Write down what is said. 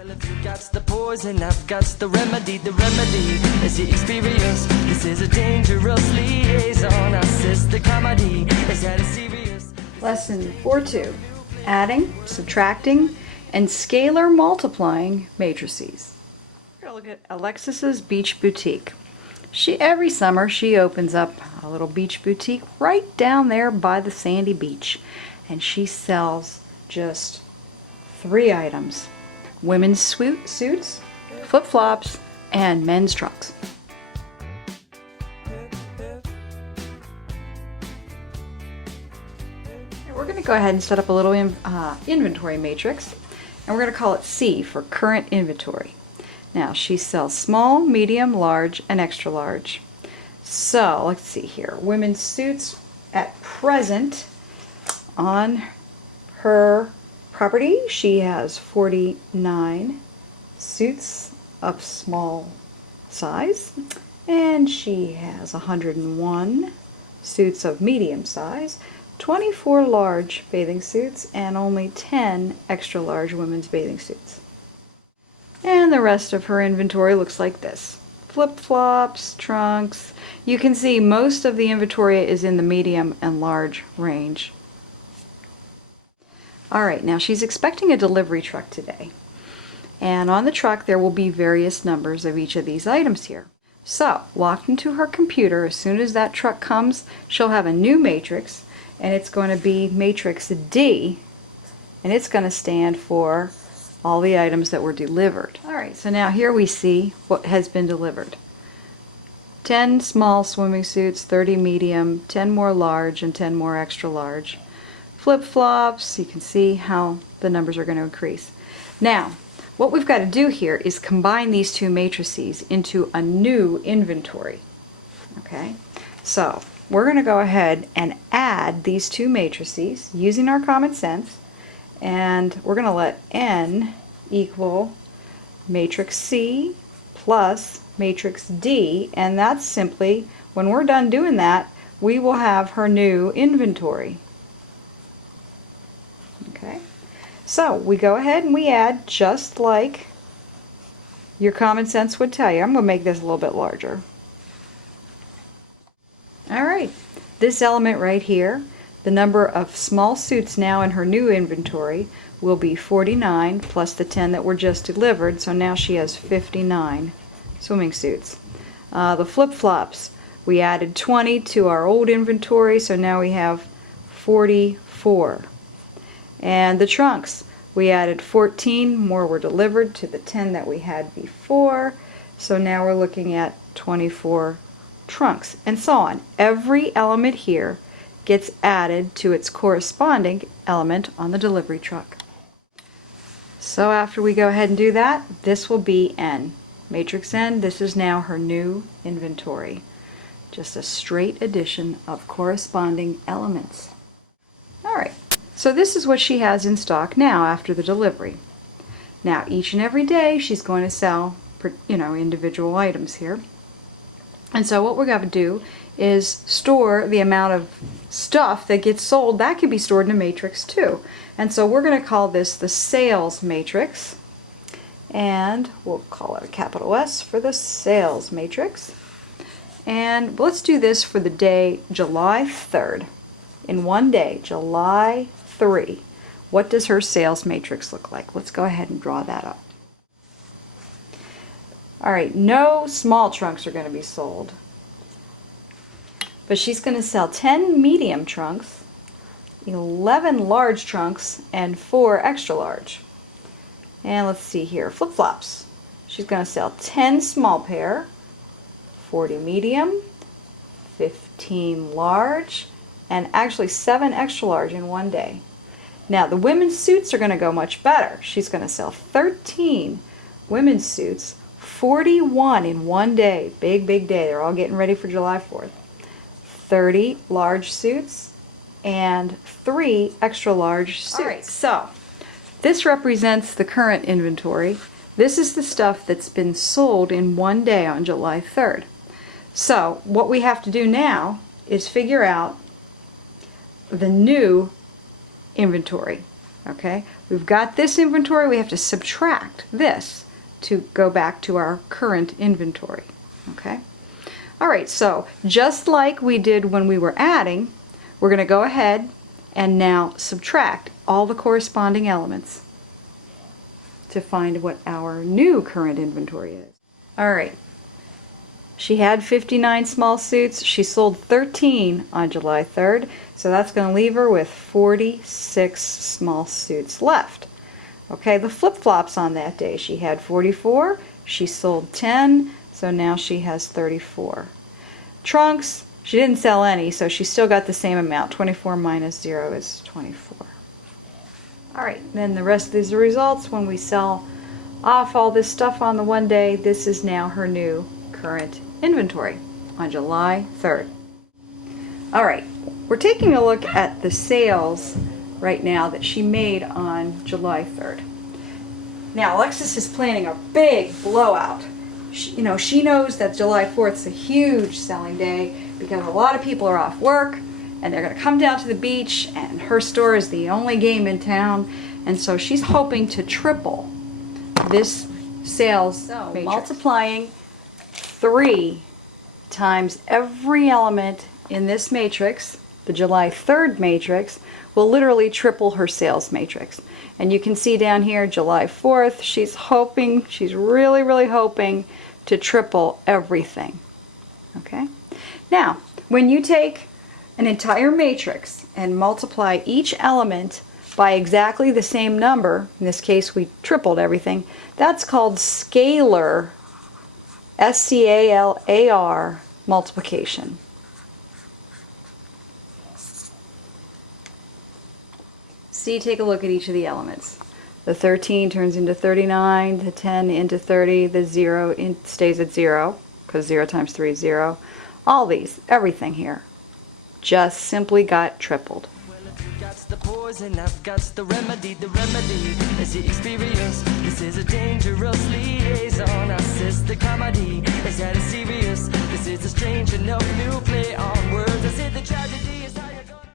Well, if you got the poison, I've got the remedy. The remedy is the experience. This is a dangerous liaison. I says the comedy is that it's serious. Lesson 4.2. Adding, subtracting, and scalar multiplying matrices. We're going to look at Alexis's Beach Boutique. Every summer she opens up a little beach boutique right down there by the sandy beach. And she sells just 3 items. Women's suits, flip-flops, and men's trunks. We're going to go ahead and set up a little inventory matrix, and we're going to call it C for current inventory. Now, she sells small, medium, large, and extra large. So, let's see here. Women's suits at present on her property, she has 49 suits of small size, and she has 101 suits of medium size, 24 large bathing suits, and only 10 extra large women's bathing suits. And the rest of her inventory looks like this. Flip-flops, trunks. You can see most of the inventory is in the medium and large range. Alright, now she's expecting a delivery truck today. And on the truck there will be various numbers of each of these items here. So, locked into her computer, as soon as that truck comes, she'll have a new matrix, and it's going to be matrix D, and it's going to stand for all the items that were delivered. Alright, so now here we see what has been delivered. 10 small swimming suits, 30 medium, 10 more large, and 10 more extra large. Flip-flops, you can see how the numbers are going to increase. Now, what we've got to do here is combine these two matrices into a new inventory. Okay, so we're going to go ahead and add these two matrices using our common sense, and we're going to let N equal matrix C plus matrix D, and that's simply, when we're done doing that, we will have her new inventory. Okay, so we go ahead and we add just like your common sense would tell you. I'm going to make this a little bit larger. Alright, this element right here, the number of small suits now in her new inventory will be 49 plus the 10 that were just delivered, so now she has 59 swimming suits. The flip-flops, we added 20 to our old inventory, so now we have 44. And the trunks, we added 14 more were delivered to the 10 that we had before, so now we're looking at 24 trunks, and so on. Every element here gets added to its corresponding element on the delivery truck. So after we go ahead and do that, this will be N. Matrix N, this is now her new inventory. Just a straight addition of corresponding elements. Alright, so this is what she has in stock now after the delivery. Now each and every day she's going to sell, individual items here. And so what we're going to do is store the amount of stuff that gets sold. That can be stored in a matrix too. And so we're going to call this the sales matrix. And we'll call it a capital S for the sales matrix. And let's do this for the day July 3rd. In one day, July 3. What does her sales matrix look like? Let's go ahead and draw that up. Alright, no small trunks are going to be sold. But she's going to sell 10 medium trunks, 11 large trunks, and 4 extra large. And let's see here, flip-flops. She's going to sell 10 small pair, 40 medium, 15 large, and actually 7 extra large in one day. Now the women's suits are going to go much better. She's going to sell 13 women's suits, 41 in one day. Big day. They're all getting ready for July 4th. 30 large suits and 3 extra large suits. Alright, so this represents the current inventory. This is the stuff that's been sold in one day on July 3rd. So what we have to do now is figure out the new inventory. Okay, we've got this inventory, we have to subtract this to go back to our current inventory. Okay, all right, so just like we did when we were adding, we're going to go ahead and now subtract all the corresponding elements to find what our new current inventory is. All right, she had 59 small suits. She sold 13 on July 3rd, so that's going to leave her with 46 small suits left. Okay, the flip-flops on that day, she had 44, she sold 10, so now she has 34. Trunks, she didn't sell any, so she still got the same amount. 24 minus 0 is 24. All right, then the rest of these are results. When we sell off all this stuff on the one day, this is now her new current inventory on July 3rd. All right, we're taking a look at the sales right now that she made on July 3rd. Now, Alexis is planning a big blowout. She knows that July 4th is a huge selling day because a lot of people are off work and they're going to come down to the beach, and her store is the only game in town, and so she's hoping to triple this sales matrix. Multiplying 3 times every element in this matrix, the July 3rd matrix, will literally triple her sales matrix. And you can see down here, July 4th, she's really hoping to triple everything. Okay? Now, when you take an entire matrix and multiply each element by exactly the same number, in this case we tripled everything, that's called scalar, S-C-A-L-A-R, multiplication. See, take a look at each of the elements. The 13 turns into 39, the 10 into 30, the 0 stays at 0, because 0 times 3 is 0. All these, everything here, just simply got tripled. Well, if you got the poison, I've got the remedy is the experience. This is a dangerous liaison. I says the comedy is that it's serious. This is a strange enough new